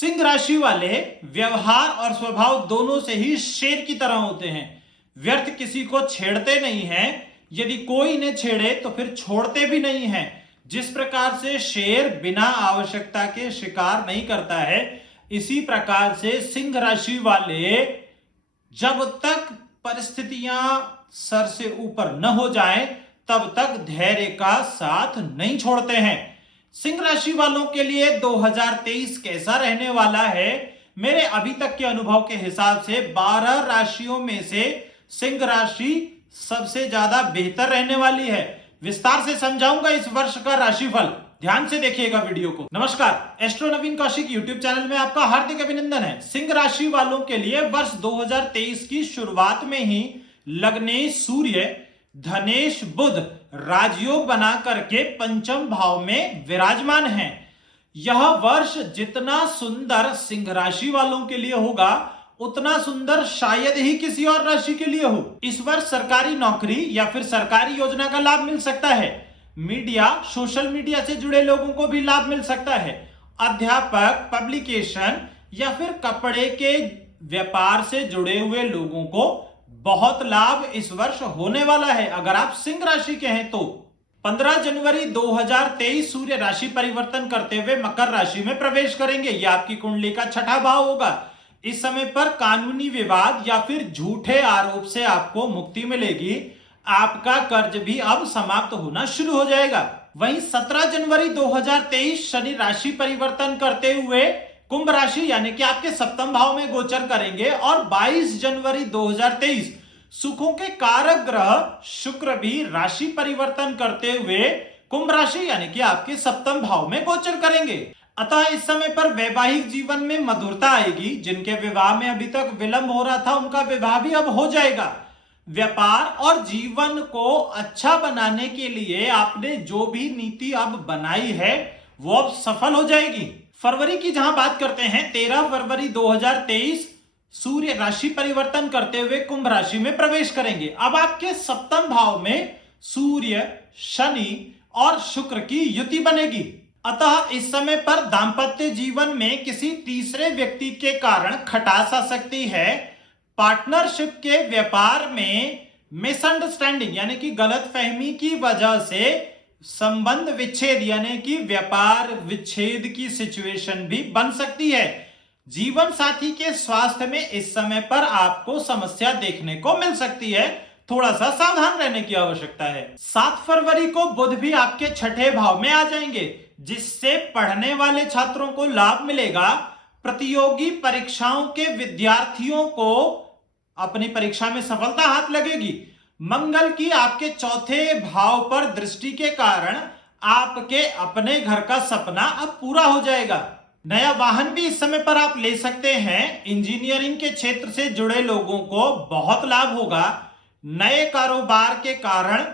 सिंह राशि वाले व्यवहार और स्वभाव दोनों से ही शेर की तरह होते हैं। व्यर्थ किसी को छेड़ते नहीं हैं, यदि कोई इन्हें छेड़े तो फिर छोड़ते भी नहीं हैं। जिस प्रकार से शेर बिना आवश्यकता के शिकार नहीं करता है, इसी प्रकार से सिंह राशि वाले जब तक परिस्थितियां सर से ऊपर न हो जाएं, तब तक धैर्य का साथ नहीं छोड़ते हैं। सिंह राशि वालों के लिए 2023 कैसा रहने वाला है? मेरे अभी तक के अनुभव के हिसाब से 12 राशियों में से सिंह राशि सबसे ज्यादा बेहतर रहने वाली है। विस्तार से समझाऊंगा इस वर्ष का राशिफल, ध्यान से देखिएगा वीडियो को। नमस्कार, एस्ट्रो नवीन कौशिक यूट्यूब चैनल में आपका हार्दिक अभिनंदन है। सिंह राशि वालों के लिए वर्ष 2023 की शुरुआत में ही लग्नेश सूर्य धनेश बुध राजयोग बना करके पंचम भाव में विराजमान है। यह वर्ष जितना सुंदर सिंह राशि वालों के लिए होगा, उतना सुंदर शायद ही किसी और राशि के लिए हो। इस वर्ष सरकारी नौकरी या फिर सरकारी योजना का लाभ मिल सकता है। मीडिया, सोशल मीडिया से जुड़े लोगों को भी लाभ मिल सकता है। अध्यापक, पब्लिकेशन या फिर कपड़े के व्यापार से जुड़े हुए लोगों को बहुत लाभ इस वर्ष होने वाला है। अगर आप सिंह राशि के हैं तो 15 जनवरी 2023 सूर्य राशि परिवर्तन करते हुए मकर राशि में प्रवेश करेंगे। यह आपकी कुंडली का छठा भाव होगा। इस समय पर कानूनी विवाद या फिर झूठे आरोप से आपको मुक्ति मिलेगी। आपका कर्ज भी अब समाप्त होना शुरू हो जाएगा। वहीं 17 जनवरी 2023 शनि राशि परिवर्तन करते हुए कुंभ राशि यानी कि आपके सप्तम भाव में गोचर करेंगे और 22 जनवरी 2023 सुखों के कारक ग्रह शुक्र भी राशि परिवर्तन करते हुए कुंभ राशि यानी कि आपके सप्तम भाव में गोचर करेंगे। अतः इस समय पर वैवाहिक जीवन में मधुरता आएगी। जिनके विवाह में अभी तक विलंब हो रहा था, उनका विवाह भी अब हो जाएगा। व्यापार और जीवन को अच्छा बनाने के लिए आपने जो भी नीति अब बनाई है, वो अब सफल हो जाएगी। फरवरी की जहां बात करते हैं, 13 फरवरी 2023 सूर्य राशि परिवर्तन करते हुए कुंभ राशि में प्रवेश करेंगे। अब आपके सप्तम भाव में सूर्य, शनि और शुक्र की युति बनेगी। अतः इस समय पर दांपत्य जीवन में किसी तीसरे व्यक्ति के कारण खटास आ सकती है। पार्टनरशिप के व्यापार में मिसअंडरस्टैंडिंग यानी कि गलतफहमी की वजह से संबंध विच्छेद यानी कि व्यापार विच्छेद की सिचुएशन भी बन सकती है। जीवन साथी के स्वास्थ्य में इस समय पर आपको समस्या देखने को मिल सकती है। थोड़ा सा सावधान रहने की आवश्यकता है। 7 फरवरी को बुध भी आपके छठे भाव में आ जाएंगे, जिससे पढ़ने वाले छात्रों को लाभ मिलेगा। प्रतियोगी परीक्षाओं के विद्यार्थियों को अपनी परीक्षा में सफलता हाथ लगेगी। मंगल की आपके चौथे भाव पर दृष्टि के कारण आपके अपने घर का सपना अब पूरा हो जाएगा। नया वाहन भी इस समय पर आप ले सकते हैं। इंजीनियरिंग के क्षेत्र से जुड़े लोगों को बहुत लाभ होगा। नए कारोबार के कारण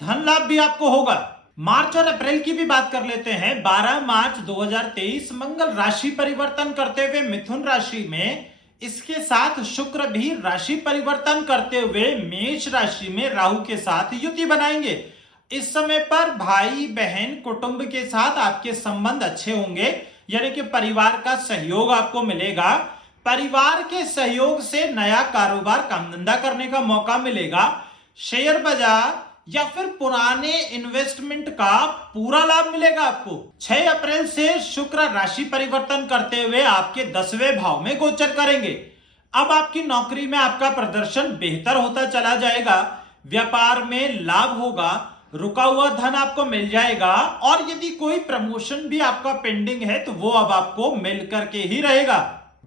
धन लाभ भी आपको होगा। मार्च और अप्रैल की भी बात कर लेते हैं। 12 मार्च 2023 मंगल राशि परिवर्तन करते हुए मिथुन राशि में, इसके साथ शुक्र भी राशि परिवर्तन करते हुए मेष राशि में राहु के साथ युति बनाएंगे। इस समय पर भाई बहन कुटुंब के साथ आपके संबंध अच्छे होंगे, यानी कि परिवार का सहयोग आपको मिलेगा। परिवार के सहयोग से नया कारोबार काम धंधा करने का मौका मिलेगा। शेयर बाजार या फिर पुराने इन्वेस्टमेंट का पूरा लाभ मिलेगा आपको। 6 अप्रैल से शुक्र राशि परिवर्तन करते हुए आपके 10वें भाव में गोचर करेंगे। अब आपकी नौकरी में आपका प्रदर्शन बेहतर होता चला जाएगा। व्यापार में लाभ होगा। रुका हुआ धन आपको मिल जाएगा और यदि कोई प्रमोशन भी आपका पेंडिंग है तो वो अब आपको मिल करके ही रहेगा।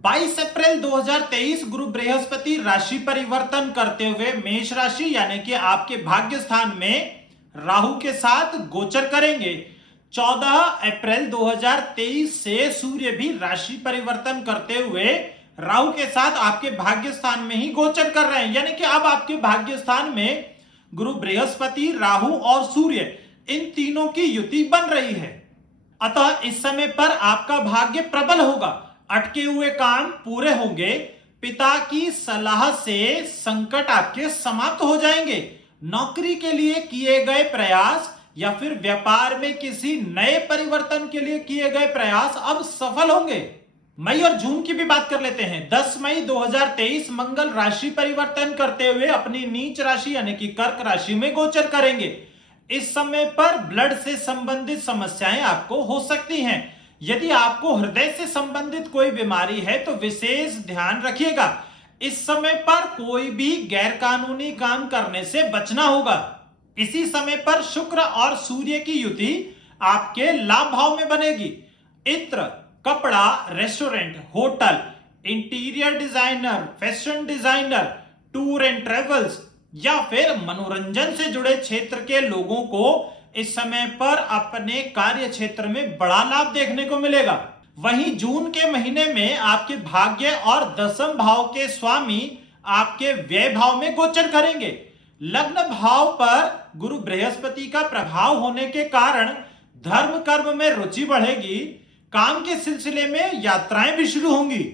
22 अप्रैल 2023 गुरु बृहस्पति राशि परिवर्तन करते हुए मेष राशि यानी कि आपके भाग्य स्थान में राहु के साथ गोचर करेंगे। 14 अप्रैल 2023 से सूर्य भी राशि परिवर्तन करते हुए राहु के साथ आपके भाग्य स्थान में ही गोचर कर रहे हैं, यानी कि अब आपके भाग्य स्थान में गुरु बृहस्पति, राहु और सूर्य इन तीनों की युति बन रही है। अतः इस समय पर आपका भाग्य प्रबल होगा। अटके हुए काम पूरे होंगे। पिता की सलाह से संकट आपके समाप्त हो जाएंगे। नौकरी के लिए किए गए प्रयास या फिर व्यापार में किसी नए परिवर्तन के लिए किए गए प्रयास अब सफल होंगे। मई और जून की भी बात कर लेते हैं। 10 मई 2023 मंगल राशि परिवर्तन करते हुए अपनी नीच राशि यानी कि कर्क राशि में गोचर करेंगे। इस समय पर ब्लड से संबंधित समस्याएं आपको हो सकती हैं। यदि आपको हृदय से संबंधित कोई बीमारी है तो विशेष ध्यान रखिएगा। इस समय पर कोई भी गैरकानूनी काम करने से बचना होगा। इसी समय पर शुक्र और सूर्य की युति आपके लाभ भाव में बनेगी। इत्र, कपड़ा, restaurant, hotel, interior designer, fashion designer, tour and travels या फिर मनोरंजन से जुड़े क्षेत्र के लोगों को इस समय पर अपने कार्य क्षेत्र में बड़ा लाभ देखने को मिलेगा। वहीं जून के महीने में आपके भाग्य और दशम भाव के स्वामी आपके व्यय भाव में गोचर करेंगे। लग्न भाव पर गुरु बृहस्पति का प्रभाव होने के कारण धर्म कर्म में रुचि बढ़ेगी। काम के सिलसिले में यात्राएं भी शुरू होंगी।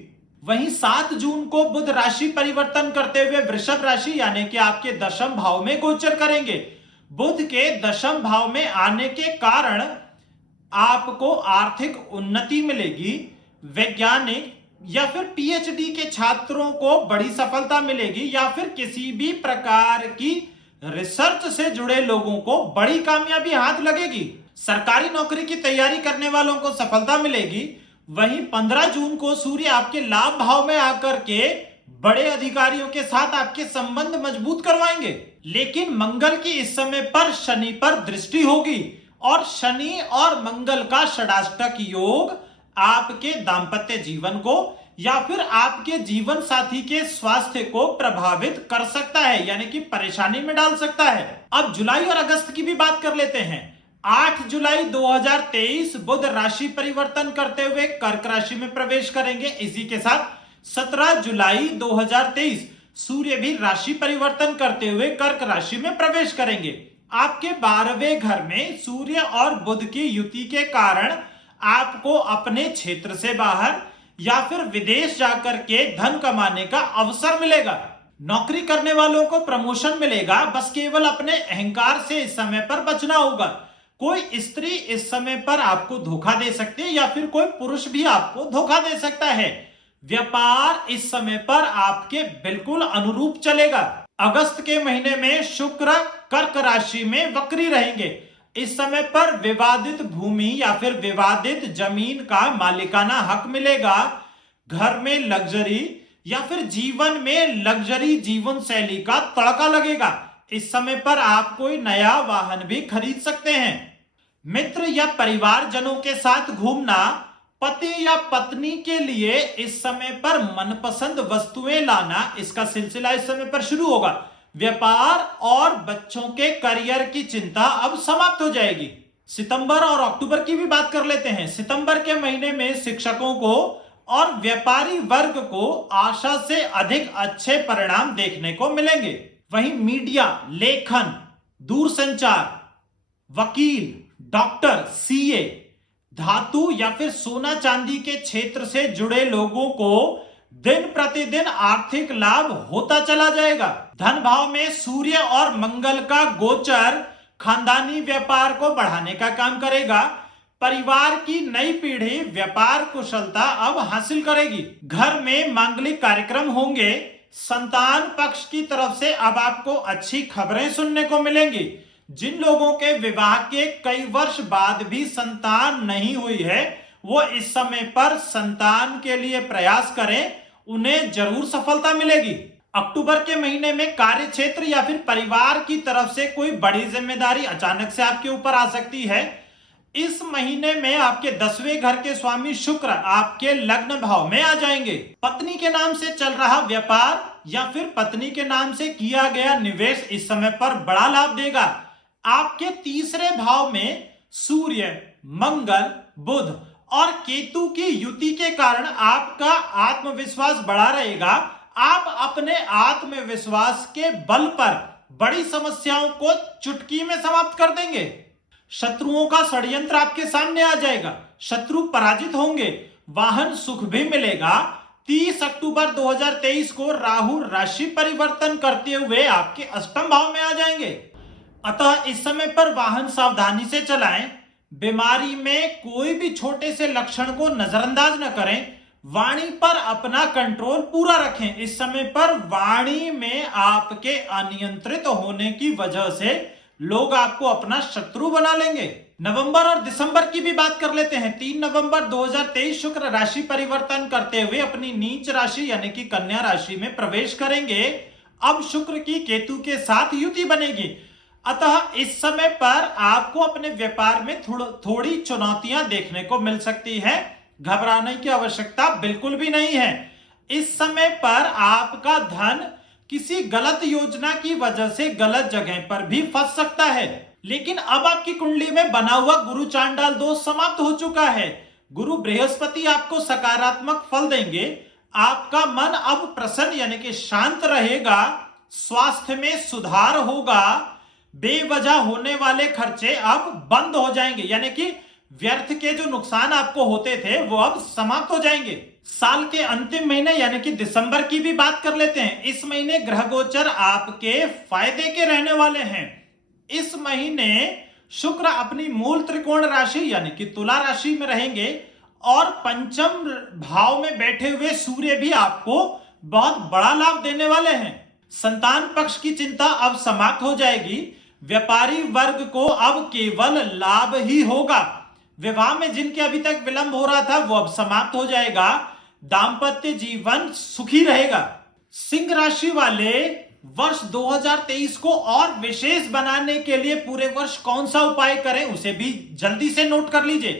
वहीं 7 जून को बुध राशि परिवर्तन करते हुए वृषभ राशि यानी कि आपके दशम भाव में गोचर करेंगे। बुध के दशम भाव में आने के कारण आपको आर्थिक उन्नति मिलेगी। वैज्ञानिक या फिर पीएचडी के छात्रों को बड़ी सफलता मिलेगी या फिर किसी भी प्रकार की रिसर्च से जुड़े लोगों को बड़ी कामयाबी हाथ लगेगी। सरकारी नौकरी की तैयारी करने वालों को सफलता मिलेगी। वहीं 15 जून को सूर्य आपके लाभ भाव में आकर के बड़े अधिकारियों के साथ आपके संबंध मजबूत करवाएंगे। लेकिन मंगल की इस समय पर शनि पर दृष्टि होगी और शनि और मंगल का षडाष्टक योग आपके दांपत्य जीवन को या फिर आपके जीवन साथी के स्वास्थ्य को प्रभावित कर सकता है यानी कि परेशानी में डाल सकता है। अब जुलाई और अगस्त की भी बात कर लेते हैं। 8 जुलाई 2023 बुध राशि परिवर्तन करते हुए कर्क राशि में प्रवेश करेंगे। इसी के साथ 17 जुलाई 2023 सूर्य भी राशि परिवर्तन करते हुए कर्क राशि में प्रवेश करेंगे। आपके 12वें घर में सूर्य और बुध की युति के कारण आपको अपने क्षेत्र से बाहर या फिर विदेश जाकर के धन कमाने का अवसर मिलेगा। नौकरी करने वालों को प्रमोशन मिलेगा। बस केवल अपने अहंकार से इस समय पर बचना होगा। कोई स्त्री इस समय पर आपको धोखा दे सकती है या फिर कोई पुरुष भी आपको धोखा दे सकता है। व्यापार इस समय पर आपके बिल्कुल अनुरूप चलेगा। अगस्त के महीने में शुक्र कर्क राशि में वक्री रहेंगे। इस समय पर विवादित भूमि या फिर विवादित जमीन का मालिकाना हक मिलेगा। घर में लग्जरी या फिर जीवन में लग्जरी जीवन शैली का तड़का लगेगा। इस समय पर आप कोई नया वाहन भी खरीद सकते हैं। मित्र या परिवारजनों के साथ घूमना, पति या पत्नी के लिए इस समय पर मनपसंद वस्तुएं लाना, इसका सिलसिला इस समय पर शुरू होगा। व्यापार और बच्चों के करियर की चिंता अब समाप्त हो जाएगी। सितंबर और अक्टूबर की भी बात कर लेते हैं। सितंबर के महीने में शिक्षकों को और व्यापारी वर्ग को आशा से अधिक अच्छे परिणाम देखने को मिलेंगे। वहीं मीडिया, लेखन, दूरसंचार, वकील, डॉक्टर, सीए, धातु या फिर सोना चांदी के क्षेत्र से जुड़े लोगों को दिन प्रतिदिन आर्थिक लाभ होता चला जाएगा। धन भाव में सूर्य और मंगल का गोचर खानदानी व्यापार को बढ़ाने का काम करेगा। परिवार की नई पीढ़ी व्यापार कुशलता अब हासिल करेगी। घर में मांगलिक कार्यक्रम होंगे। संतान पक्ष की तरफ से अब आपको अच्छी खबरें सुनने को मिलेंगी। जिन लोगों के विवाह के कई वर्ष बाद भी संतान नहीं हुई है, वो इस समय पर संतान के लिए प्रयास करें, उन्हें जरूर सफलता मिलेगी। अक्टूबर के महीने में कार्य क्षेत्र या फिर परिवार की तरफ से कोई बड़ी जिम्मेदारी अचानक से आपके ऊपर आ सकती है। इस महीने में आपके 10वें घर के स्वामी शुक्र आपके लग्न भाव में आ जाएंगे। पत्नी के नाम से चल रहा व्यापार या फिर पत्नी के नाम से किया गया निवेश इस समय पर बड़ा लाभ देगा। आपके 3रे भाव में सूर्य, मंगल, बुध और केतु की युति के कारण आपका आत्मविश्वास बढ़ा रहेगा। आप अपने आत्मविश्वास के बल पर बड़ी समस्याओं को चुटकी में समाप्त कर देंगे। शत्रुओं का षड्यंत्र आपके सामने आ जाएगा। शत्रु पराजित होंगे। वाहन सुख भी मिलेगा। 30 अक्टूबर 2023 को राहु राशि परिवर्तन करते हुए आपके अष्टम भाव में आ जाएंगे। अतः इस समय पर वाहन सावधानी से चलाएं। बीमारी में कोई भी छोटे से लक्षण को नजरअंदाज न करें। वाणी पर अपना कंट्रोल पूरा रखें। इस समय पर वाणी में आपके अनियंत्रित होने की वजह से लोग आपको अपना शत्रु बना लेंगे। नवंबर और दिसंबर की भी बात कर लेते हैं। 3 नवंबर 2023 शुक्र राशि परिवर्तन करते हुए अपनी नीच राशि यानी कि कन्या राशि में प्रवेश करेंगे। अब शुक्र की केतु के साथ युति बनेगी, अतः इस समय पर आपको अपने व्यापार में थोड़ी चुनौतियां देखने को मिल सकती है। घबराने की आवश्यकता बिल्कुल भी नहीं है। इस समय पर आपका धन किसी गलत योजना की वजह से गलत जगह पर भी फंस सकता है। लेकिन अब आपकी कुंडली में बना हुआ गुरु चांडाल दोष समाप्त हो चुका है। गुरु बृहस्पति आपको सकारात्मक फल देंगे। आपका मन अब प्रसन्न यानी कि शांत रहेगा। स्वास्थ्य में सुधार होगा। बेवजह होने वाले खर्चे अब बंद हो जाएंगे, यानी कि व्यर्थ के जो नुकसान आपको होते थे वो अब समाप्त हो जाएंगे। साल के अंतिम महीने यानी कि दिसंबर की भी बात कर लेते हैं। इस महीने ग्रह गोचर आपके फायदे के रहने वाले हैं। इस महीने शुक्र अपनी मूल त्रिकोण राशि यानी कि तुला राशि में रहेंगे और पंचम भाव में बैठे हुए सूर्य भी आपको बहुत बड़ा लाभ देने वाले हैं। संतान पक्ष की चिंता अब समाप्त हो जाएगी। व्यापारी वर्ग को अब केवल लाभ ही होगा। विवाह में जिनके अभी तक विलंब हो रहा था वो अब समाप्त हो जाएगा। दांपत्य जीवन सुखी रहेगा। सिंह राशि वाले वर्ष 2023 को और विशेष बनाने के लिए पूरे वर्ष कौन सा उपाय करें उसे भी जल्दी से नोट कर लीजिए।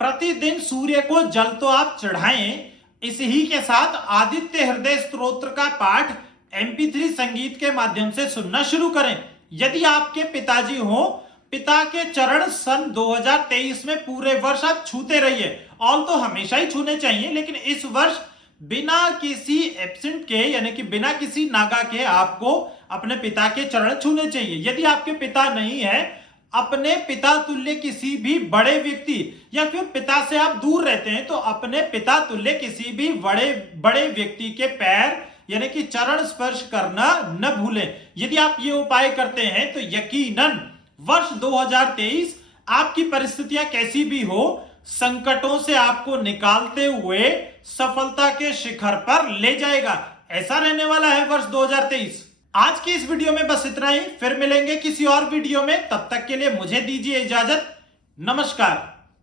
प्रतिदिन सूर्य को जल तो आप चढ़ाएं। इसी के साथ आदित्य हृदय स्तोत्र का पाठ MP3 संगीत के माध्यम से सुनना शुरू करें। यदि आपके पिताजी हो, पिता के चरण सन 2023 में पूरे वर्ष आप छूते रहिए। ऑल तो हमेशा ही छूने चाहिए, लेकिन इस वर्ष बिना किसी एब्सेंट के यानी कि बिना किसी नागा के आपको अपने पिता के चरण छूने चाहिए। यदि आपके पिता नहीं है, अपने पिता तुल्य किसी भी बड़े व्यक्ति या फिर पिता से आप दूर रहते हैं तो अपने पिता तुल्य किसी भी बड़े व्यक्ति के पैर यानी कि चरण स्पर्श करना न भूलें। यदि आप ये उपाय करते हैं तो यकीनन वर्ष 2023 आपकी परिस्थितियां कैसी भी हो, संकटों से आपको निकालते हुए सफलता के शिखर पर ले जाएगा। ऐसा रहने वाला है वर्ष 2023। आज की इस वीडियो में बस इतना ही। फिर मिलेंगे किसी और वीडियो में। तब तक के लिए मुझे दीजिए इजाजत। नमस्कार।